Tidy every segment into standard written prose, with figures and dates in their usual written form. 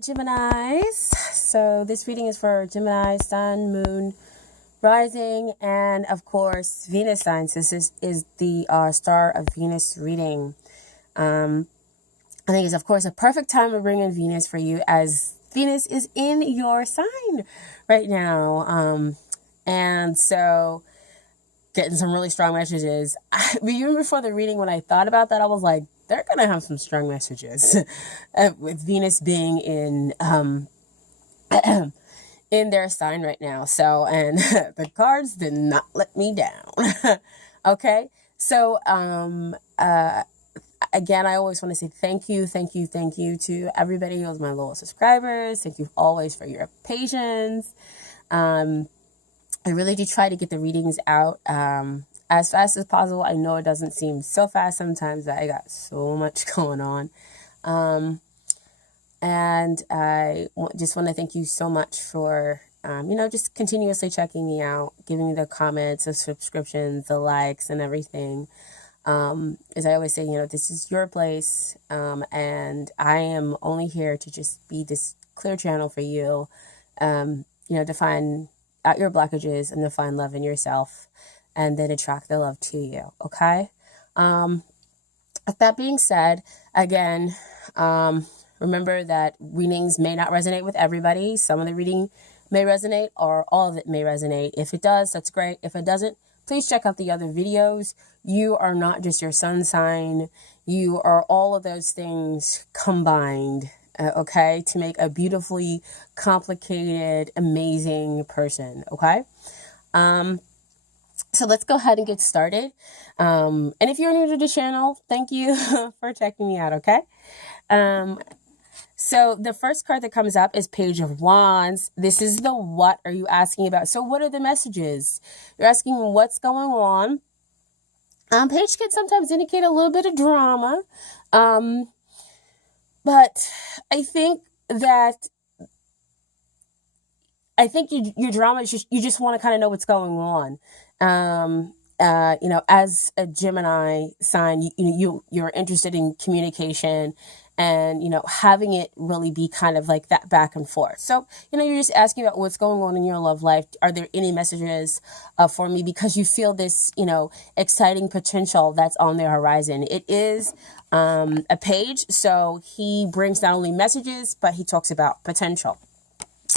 Geminis. So this reading is for Gemini, Sun, Moon, Rising, and of course Venus signs. This is the Star of Venus reading. I think it's of course a perfect time to bring in Venus for you, as Venus is in your sign right now. And so getting some really strong messages. Even before the reading, when I thought about that, I was like, they're going to have some strong messages with Venus being in in their sign right now. So, and the cards did not let me down. Okay. So, again, I always want to say thank you to everybody who's my loyal subscribers. Thank you always for your patience. I really do try to get the readings out as fast as possible. I know it doesn't seem so fast sometimes, but I got so much going on. And I just want to thank you so much for, just continuously checking me out, giving me the comments, the subscriptions, the likes, and everything. As I always say, this is your place, and I am only here to just be this clear channel for you, to find out your blockages and to find love in yourself, and then attract the love to you. Okay. With that being said, again, remember that readings may not resonate with everybody. Some of the reading may resonate, or all of it may resonate. If it does, that's great. If it doesn't, please check out the other videos. You are not just your sun sign. You are all of those things combined, okay, to make a beautifully complicated, amazing person, okay? So let's go ahead and get started. And if you're new to the channel, thank you for checking me out, okay? So the first card that comes up is Page of Wands. This is the what are you asking about? So what are the messages? You're asking what's going on. Page can sometimes indicate a little bit of drama. But I think your drama is you just want to kind of know what's going on. As a Gemini sign, you're interested in communication and, having it really be kind of like that back and forth. So, you're just asking about what's going on in your love life. Are there any messages for me? Because you feel this, exciting potential that's on the horizon. It is a page. So he brings not only messages, but he talks about potential.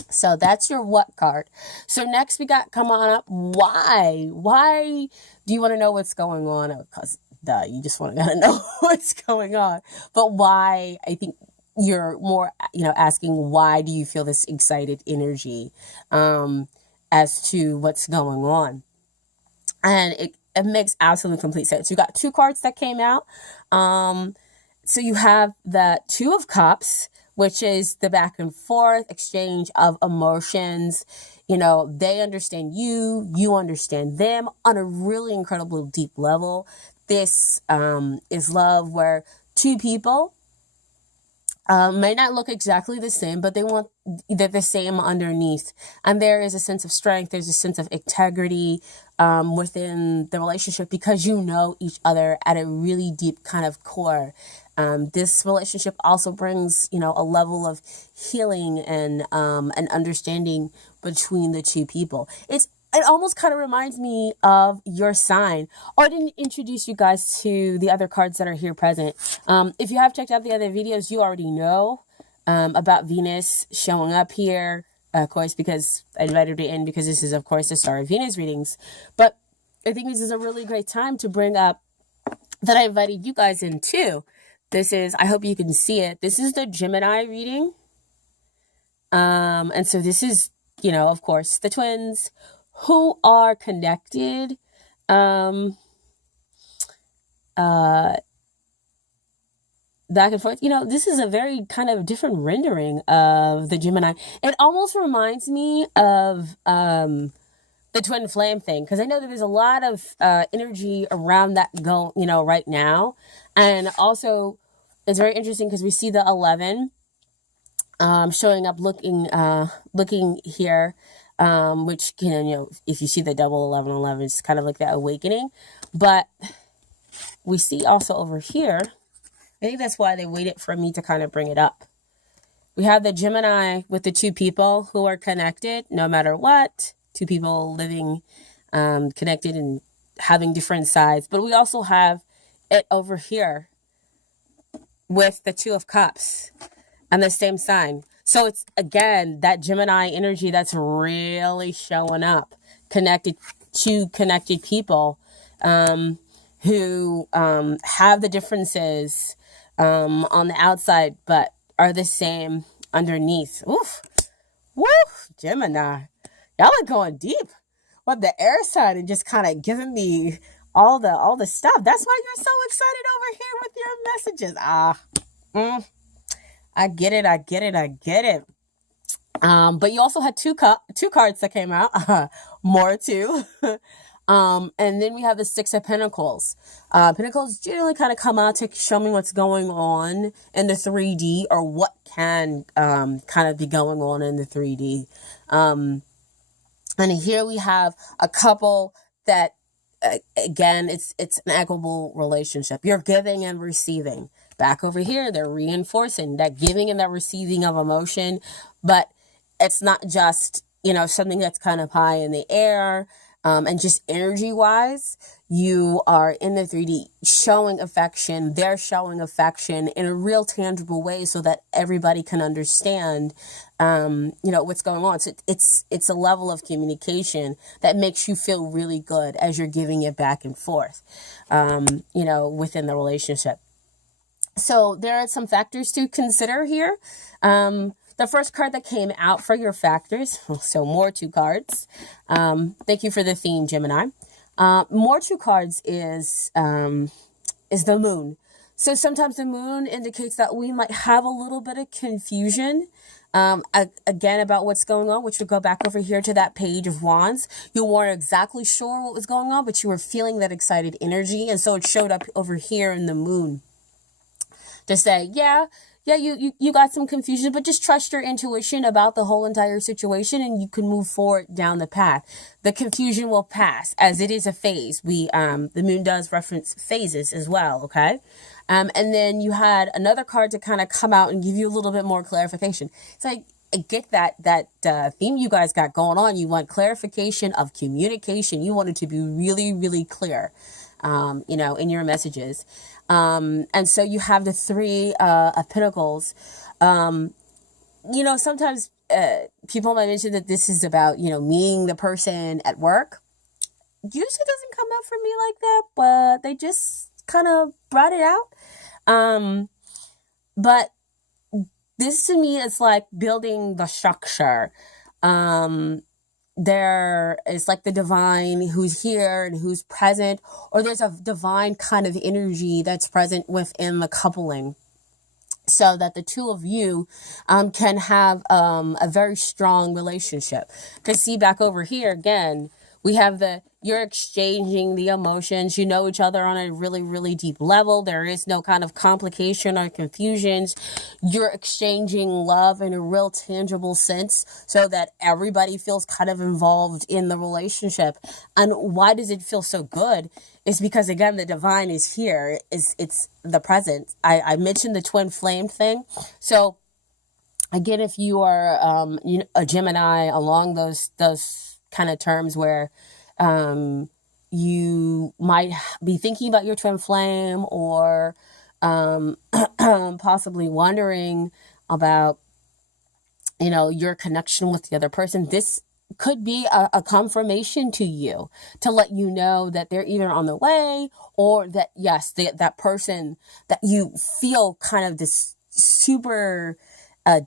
So that's your what card. So next we got, come on up, why? Why do you want to know what's going on? Because you just want to know what's going on. But why? I think you're more, asking why do you feel this excited energy as to what's going on. And it makes absolute complete sense. You got two cards that came out. So you have the Two of Cups, which is the back and forth exchange of emotions. They understand you, you understand them on a really incredible deep level. This is love where two people may not look exactly the same, but they're the same underneath. And there is a sense of strength. There's a sense of integrity within the relationship, because you know each other at a really deep kind of core. This relationship also brings, a level of healing and an understanding between the two people. It almost kind of reminds me of your sign. Oh, I didn't introduce you guys to the other cards that are here present. If you have checked out the other videos, you already know about Venus showing up here, of course, because I invited it in because this is, of course, the Star of Venus readings. But I think this is a really great time to bring up that I invited you guys in too. This is, I hope you can see it. This is the Gemini reading. And so this is, of course, the twins who are connected, back and forth. This is a very kind of different rendering of the Gemini. It almost reminds me of the twin flame thing, because I know that there's a lot of energy around that right now. And also it's very interesting because we see the 11 showing up, looking here, which can, if you see the double 11, it's kind of like that awakening. But we see also over here, I think that's why they waited for me to kind of bring it up. We have the Gemini with the two people who are connected no matter what, two people living connected and having different sides. But we also have it over here with the Two of Cups and the same sign. So it's, again, that Gemini energy that's really showing up, connected to connected people who have the differences on the outside, but are the same underneath. Oof. Woo! Gemini. Y'all are going deep with the air sign and just kind of giving me all the stuff. That's why you're so excited over here with your messages. I get it. But you also had two cards that came out. More too. And then we have the Six of Pentacles. Pentacles generally kind of come out to show me what's going on in the 3D, or what can kind of be going on in the 3D. And here we have a couple that, again, it's an equitable relationship. You're giving and receiving. Back over here, they're reinforcing that giving and that receiving of emotion, but it's not just, something that's kind of high in the air. And just energy-wise, you are in the 3D showing affection. They're showing affection in a real tangible way so that everybody can understand, what's going on. So it's a level of communication that makes you feel really good as you're giving it back and forth, within the relationship. So there are some factors to consider here. The first card that came out for your factors, so more two cards. Thank you for the theme, Gemini. More two cards is the moon. So sometimes the moon indicates that we might have a little bit of confusion, again, about what's going on, which would go back over here to that Page of Wands. You weren't exactly sure what was going on, but you were feeling that excited energy. And so it showed up over here in the moon to say, yeah, you got some confusion, but just trust your intuition about the whole entire situation and you can move forward down the path. The confusion will pass, as it is a phase. The moon does reference phases as well, okay? And then you had another card to kind of come out and give you a little bit more clarification. So I get that theme you guys got going on. You want clarification of communication. You want it to be really, really clear, in your messages. And so you have the Three of Pentacles. Sometimes people might mention that this is about, meeting the person at work. Usually doesn't come out for me like that, but they just kind of brought it out. But this to me is like building the structure. There is like the divine who's here and who's present, or there's a divine kind of energy that's present within the coupling, so that the two of you can have a very strong relationship. Because see, back over here again, we have you're exchanging the emotions. You know each other on a really, really deep level. There is no kind of complication or confusions. You're exchanging love in a real tangible sense so that everybody feels kind of involved in the relationship. And why does it feel so good? It's because, again, the divine is here. It's the present. I mentioned the twin flame thing. So again, if you are a Gemini along those kind of terms where you might be thinking about your twin flame, or possibly wondering about your connection with the other person, this could be a confirmation to you to let you know that they're either on the way, or that yes, that person that you feel kind of this super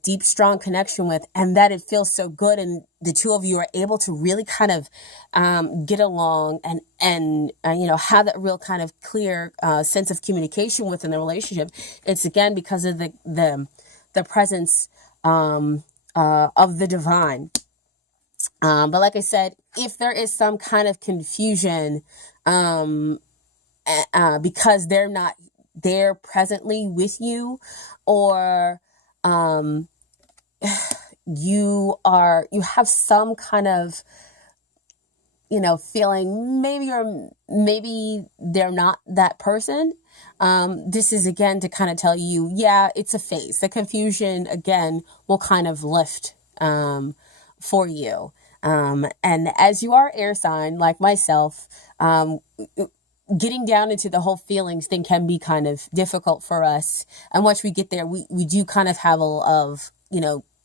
deep, strong connection with, and that it feels so good, and the two of you are able to really kind of get along and have that real kind of clear sense of communication within the relationship. It's again because of the presence of the divine. But like I said, if there is some kind of confusion because they're not there presently with you, or you have some kind of feeling maybe they're not that person. This is again to kind of tell you, yeah, it's a phase. The confusion again will kind of lift for you. And as you are air sign like myself, getting down into the whole feelings thing can be kind of difficult for us. And once we get there, we do kind of have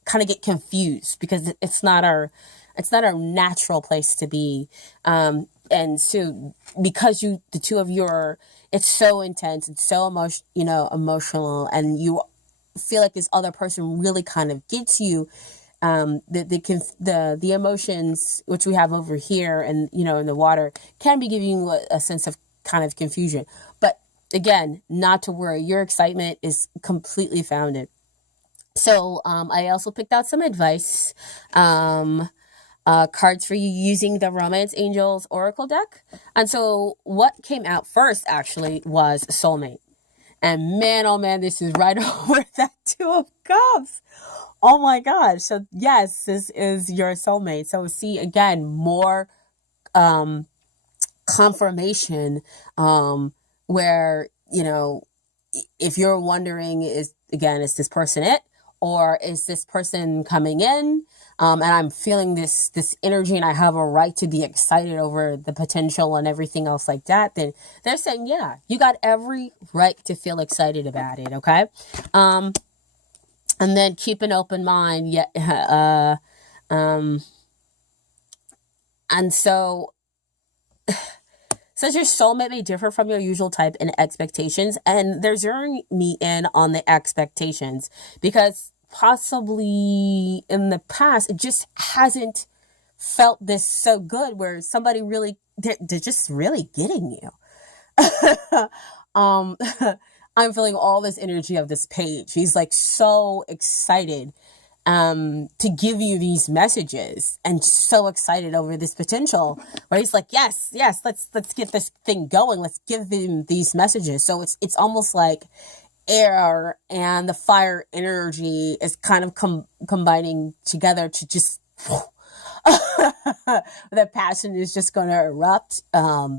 kind of get confused because it's not our natural place to be. And so because the two of you it's so intense, it's so emotional, and you feel like this other person really kind of gets you. The emotions which we have over here and in the water can be giving you a sense of kind of confusion. But again, not to worry, your excitement is completely founded. So I also picked out some advice cards for you using the Romance Angels Oracle deck. And so what came out first actually was soulmate. And man, oh man, this is right over that Two of Cups. Oh my gosh. So yes, this is your soulmate. So see, again, more confirmation where, if you're wondering, is this person it? Or is this person coming in? And I'm feeling this energy and I have a right to be excited over the potential and everything else like that, then they're saying, yeah, you got every right to feel excited about it, okay? And then keep an open mind. And so since your soulmate may differ from your usual type in expectations, and they're zeroing me in on the expectations because possibly in the past, it just hasn't felt this so good where somebody really, they're just really getting you. I'm feeling all this energy of this page. He's like so excited to give you these messages and so excited over this potential where he's like, yes, let's get this thing going. Let's give him these messages. So it's almost like air and the fire energy is kind of combining together to just the passion is just going to erupt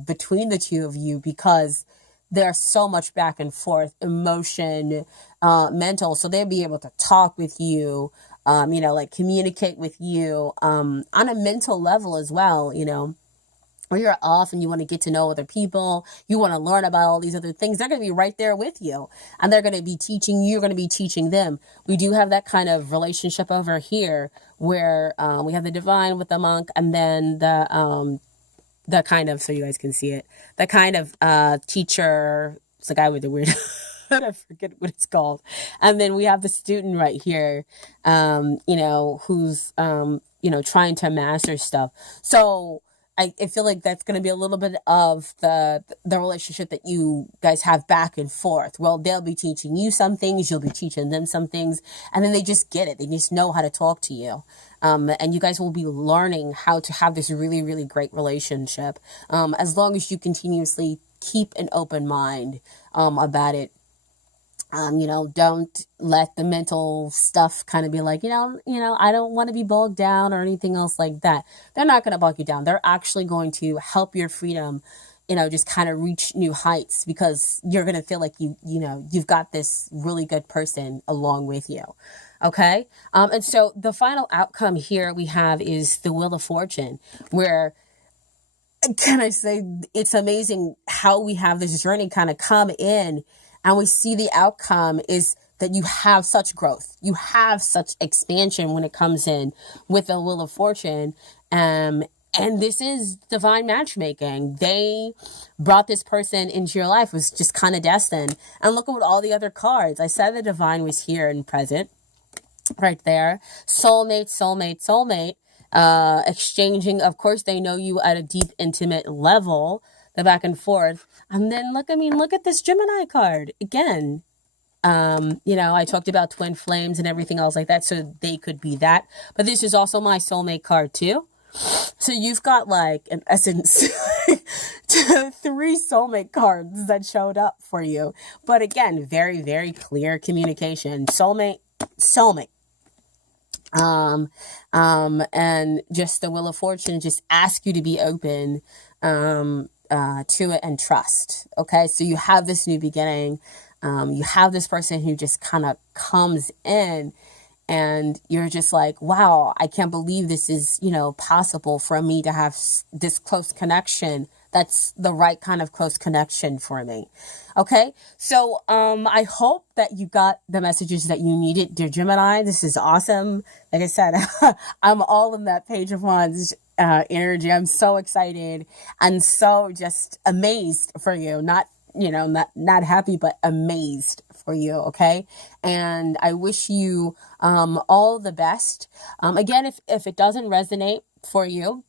between the two of you because there's so much back and forth emotion, mental. So they'll be able to talk with you, communicate with you on a mental level as well, where you're off and you want to get to know other people, you want to learn about all these other things. They're going to be right there with you and they're going to be teaching you, you're going to be teaching them. We do have that kind of relationship over here where we have the divine with the monk and then the kind of, so you guys can see it, the kind of teacher, it's the guy with the weird, I forget what it's called. And then we have the student right here, who's, trying to master stuff. So I feel like that's going to be a little bit of the relationship that you guys have back and forth. Well, they'll be teaching you some things, you'll be teaching them some things, and then they just get it. They just know how to talk to you. And you guys will be learning how to have this really, really great relationship. As long as you continuously keep an open mind about it. Don't let the mental stuff kind of be like, I don't want to be bogged down or anything else like that. They're not going to bog you down. They're actually going to help your freedom, just kind of reach new heights because you're going to feel like you've got this really good person along with you. Okay. And so the final outcome here we have is the Wheel of Fortune, where, can I say, it's amazing how we have this journey kind of come in. And we see the outcome is that you have such growth. You have such expansion when it comes in with the Wheel of Fortune. And this is divine matchmaking. They brought this person into your life. It was just kind of destined. And look at all the other cards. I said the divine was here and present. Right there. Soulmate, soulmate, soulmate. Exchanging. Of course, they know you at a deep, intimate level. The back and forth. And then look at this Gemini card again. I talked about twin flames and everything else like that. So they could be that, but this is also my soulmate card too. So you've got like in essence, 3 soulmate cards that showed up for you. But again, very, very clear communication. Soulmate. And just the Wheel of Fortune just ask you to be open to it and trust. Okay, so you have this new beginning. You have this person who just kind of comes in, and you're just like, wow, I can't believe this is, possible for me to have this close connection. That's the right kind of close connection for me. Okay, so I hope that you got the messages that you needed, dear Gemini. This is awesome. Like I said, I'm all in that Page of Wands energy. I'm so excited and so just amazed for you. Not happy, but amazed for you. Okay, and I wish you all the best. Again, if it doesn't resonate for you,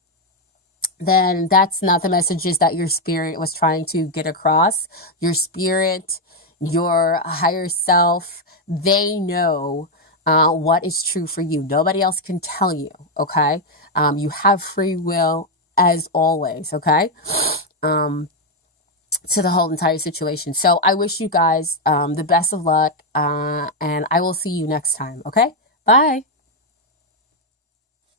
then that's not the messages that your spirit was trying to get across. Your spirit, your higher self, they know what is true for you. Nobody else can tell you, okay? You have free will as always, okay? To the whole entire situation. So I wish you guys the best of luck, and I will see you next time, okay? Bye.